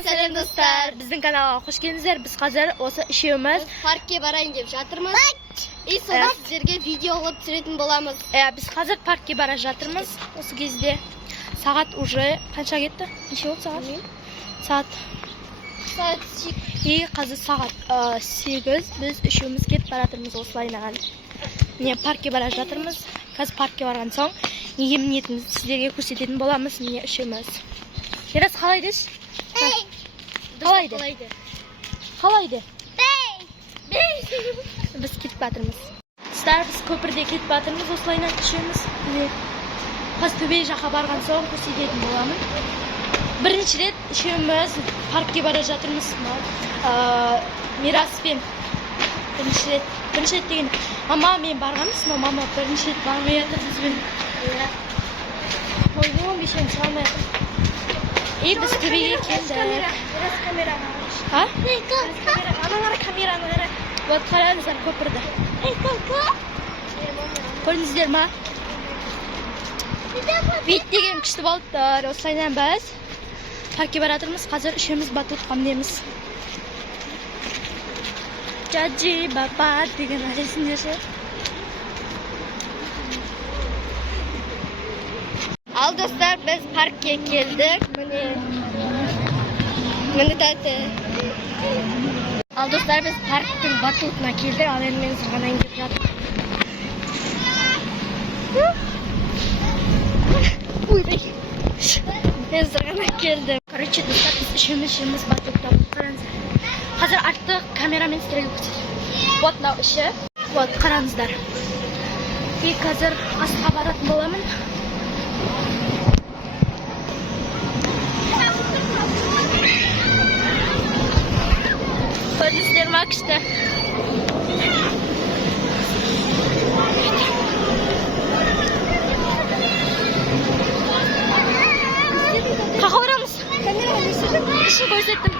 Сәлем достар. Біздің каналға қош келдіңіздер. Біз қазір осы үшеуміз паркке барайын деп жатырмыз. И соны сіздерге видео қылып түсіретін боламыз. Біз қазір паркке бара жатырмыз. Осы кезде сағат уже қанша кетті? Неше болды сағат? Сағат 8. И қазір сағат 8. Біз үшеуміз кетіп баратырмыз осылайнаған. Міне паркке бара жатырмыз. Қазір паркке барған соң неге мінетінімізді сіздерге көрсететін боламыз. Міне үшеуміз. Ерас қалай деш? Қалайды? Біз кетіп батырмыз. Достар, біз көпірде кетіп батырмыз. Осылайнан үшеуміз. Қазір төбе жаққа барған соң көрсететін боламын. Бірінші рет үшеуміз паркке бара жатырмыз. Мираспен. Бірінші рет деген. Мама мен барғанбыз, мама бірінші рет бармай жатыр бізбен. Ойбой, бешен шығалмай жатыр. Біз төбеге келдік. Аналар камераны қара. Вот қараңыздар көпірді. Көрдіңіздер ма? Вид деген күшті болыптыр. Осылайнан біз паркке баратырмыз. Қазір үшеуміз батутқа мінеміз. Жаджи баба деген әлесіндерші. Ал достар, біз паркке келдік. Міне тәті. Ал достар, біз парктың батутына келдік. Ал енді мен сырғанайын деп жатыр. Мен сырғанап келдім. Короче, достар, біз үшеуміз батутта қараңыздар. Қазір артты камерамен сіздерге көрсетемін. Вот мынау іші. Вот қараңыздар. И қазір астқа баратын боламын. Көрдіңіздер ма күшті? Қақа барамыз? Ішін көрсеттім.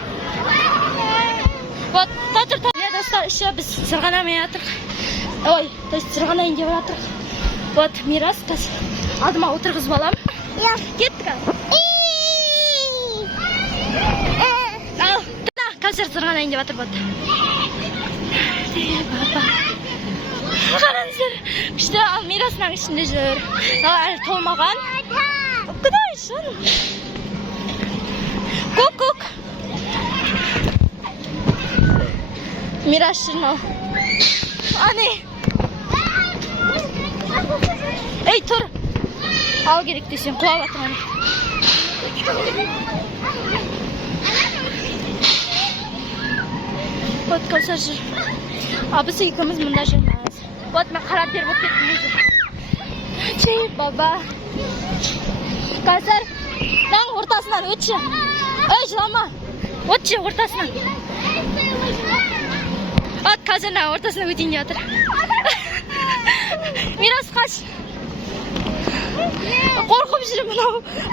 Вот, татыр. Достар, іші біз сырғанамай жатырық. Ой, сырғанайын деп жатырық. Вот, Мирас қазір алдыма отырғызып алам. Кеттік ал. Қазір сырғанайын деп жатыр. Қараңыздар, күшті ал Мирасының ішінде жүр. Әлі толмаған. Құдай жаным. Көк. Мирас жүрін ал. Ане. Ей, тұр. Ал керек десен, құлап атырған. Вот, көсір жүр. Біз екіміз мұнда жүрміз. Вот, мен қарап бер болып кеттім жүр. Чей, баба. Қазір, мен ортасынан өтші. Өй, жылама. Өтші, ортасынан. От, қазір мен ортасынан өтейін де жатыр. Мирас қаш. Қорқып жүрім мұнау.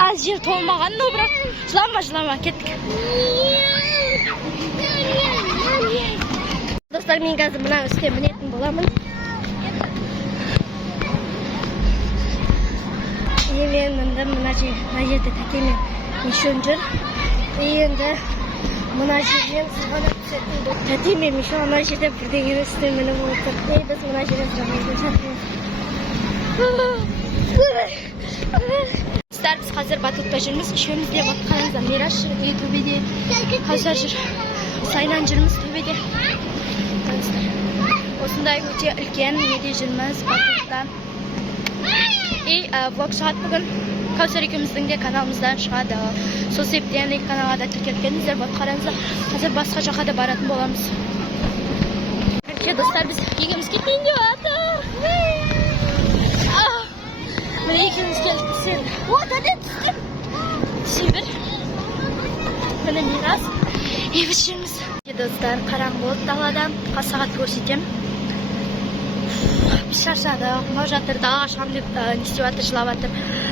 Аз жер толмаған мұнау, бірақ. Жылама, кеттік. Достар, мен қазір мұна үсте мінетін боламын. Мен мұна жерде тәтемен мешон жүр. Енді мұна жерден сырғанап түсетін бұл. Тәтемен мешон мұна жерде бірдеңені үсте мініп отыр. Біз мұна жерден сырғанап жатырмыз. Достар, біз қазір батутта жүрміз. Үшеумізде қараңыздар, Мирас жүр, төбеде. Қазір жүр. Сайнан жүрміз төбеде. Осындай өте үлкен неде жүрміз батутта. И влог шығады бүгін. Кәусар екеуміздің де каналымыздан шығады. Сол себептен екі каналға да тіркеліп келдіңіздер. Вот қараңыздар, қазір басқа жаққа да баратын боламыз. Достар, біз екеуміз кетейін деп жатыр. Міне екеуміз келдік сен. Вот, әде түстім. Себір. Міне Мирас. Біз жүрміз. Достар, қараң болды далада. Сағат көрсетем. Біз шаршадық, мынау жатыр, далаға шығам деп не істеп жатыр, жылап жатыр.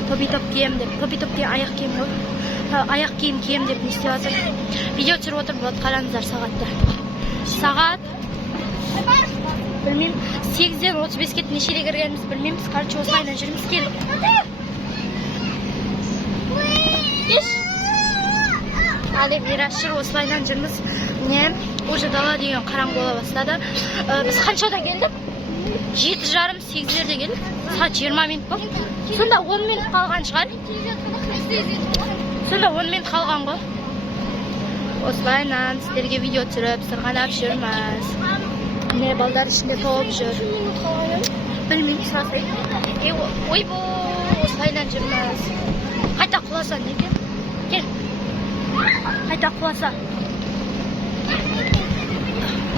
Топ кием деп, топ деген аяқ киім кием деп не істеп жатыр. Видео түсіріп отыр, болады қараңыздар сағатты. Сағат білмеймін, 8-ден 35-ке нешеде кіргеніміз білмейміз. Короче, осылайынан жүрміз келіп. Еш? әлі мирашыр осылайынан жүрміз. Не, уже дала деген қараң бола бастады. Біз қаншада келдік? 7:30-8-лерде келдік. Сағат 20 минут болды. Сонда 10 минут қалған шығар. Сонда 10 минут қалған ғой. Осылайынан сіздерге видео түсіріп, сырғанап жүрміз. Не, балдар ішінде толып жүр. Білмеймін, сұрасайын. Ойбо, осылайынан жүрміз. Қайта құласа неге? Кел. Қайта құласа.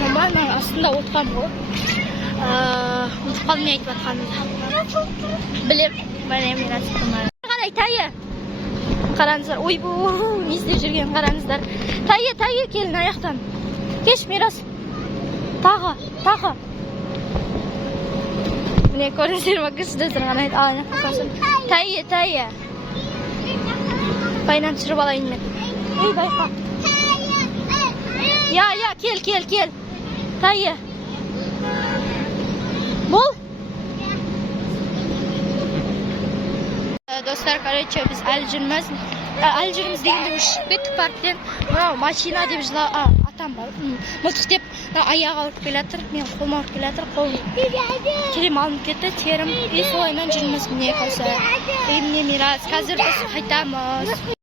Маманың астында отқан ғой. Ұмытып қалдым не айтып жатқанымды. Білем. Білем, мен айтып Қарай, тайы. Қараңыздар. Ойбо, не істеп жүрген қараңыздар. Тайы, келін аяқтан. Кеш, Мирас. Тағы. Міне, көріңіздер ма, күшті тұрған айт. Алайын, қаққасын. Тайы. Байынан түсіріп алайын мен. Ой, байқа. Я, кел. Тайы. Бол. Достар, короче, біз әлі жүрміз дегенде үшіп кеттік парктен. Мынау машина деп жыла, атам бар. Мылтық деп аяғы ауырып келатыр. Мен қолым ауырып келатыр. Қолым керем алынып кетті, терім. Солайынан жүрміз міне қоса. Міне Мирас, қазір біз қайтамыз.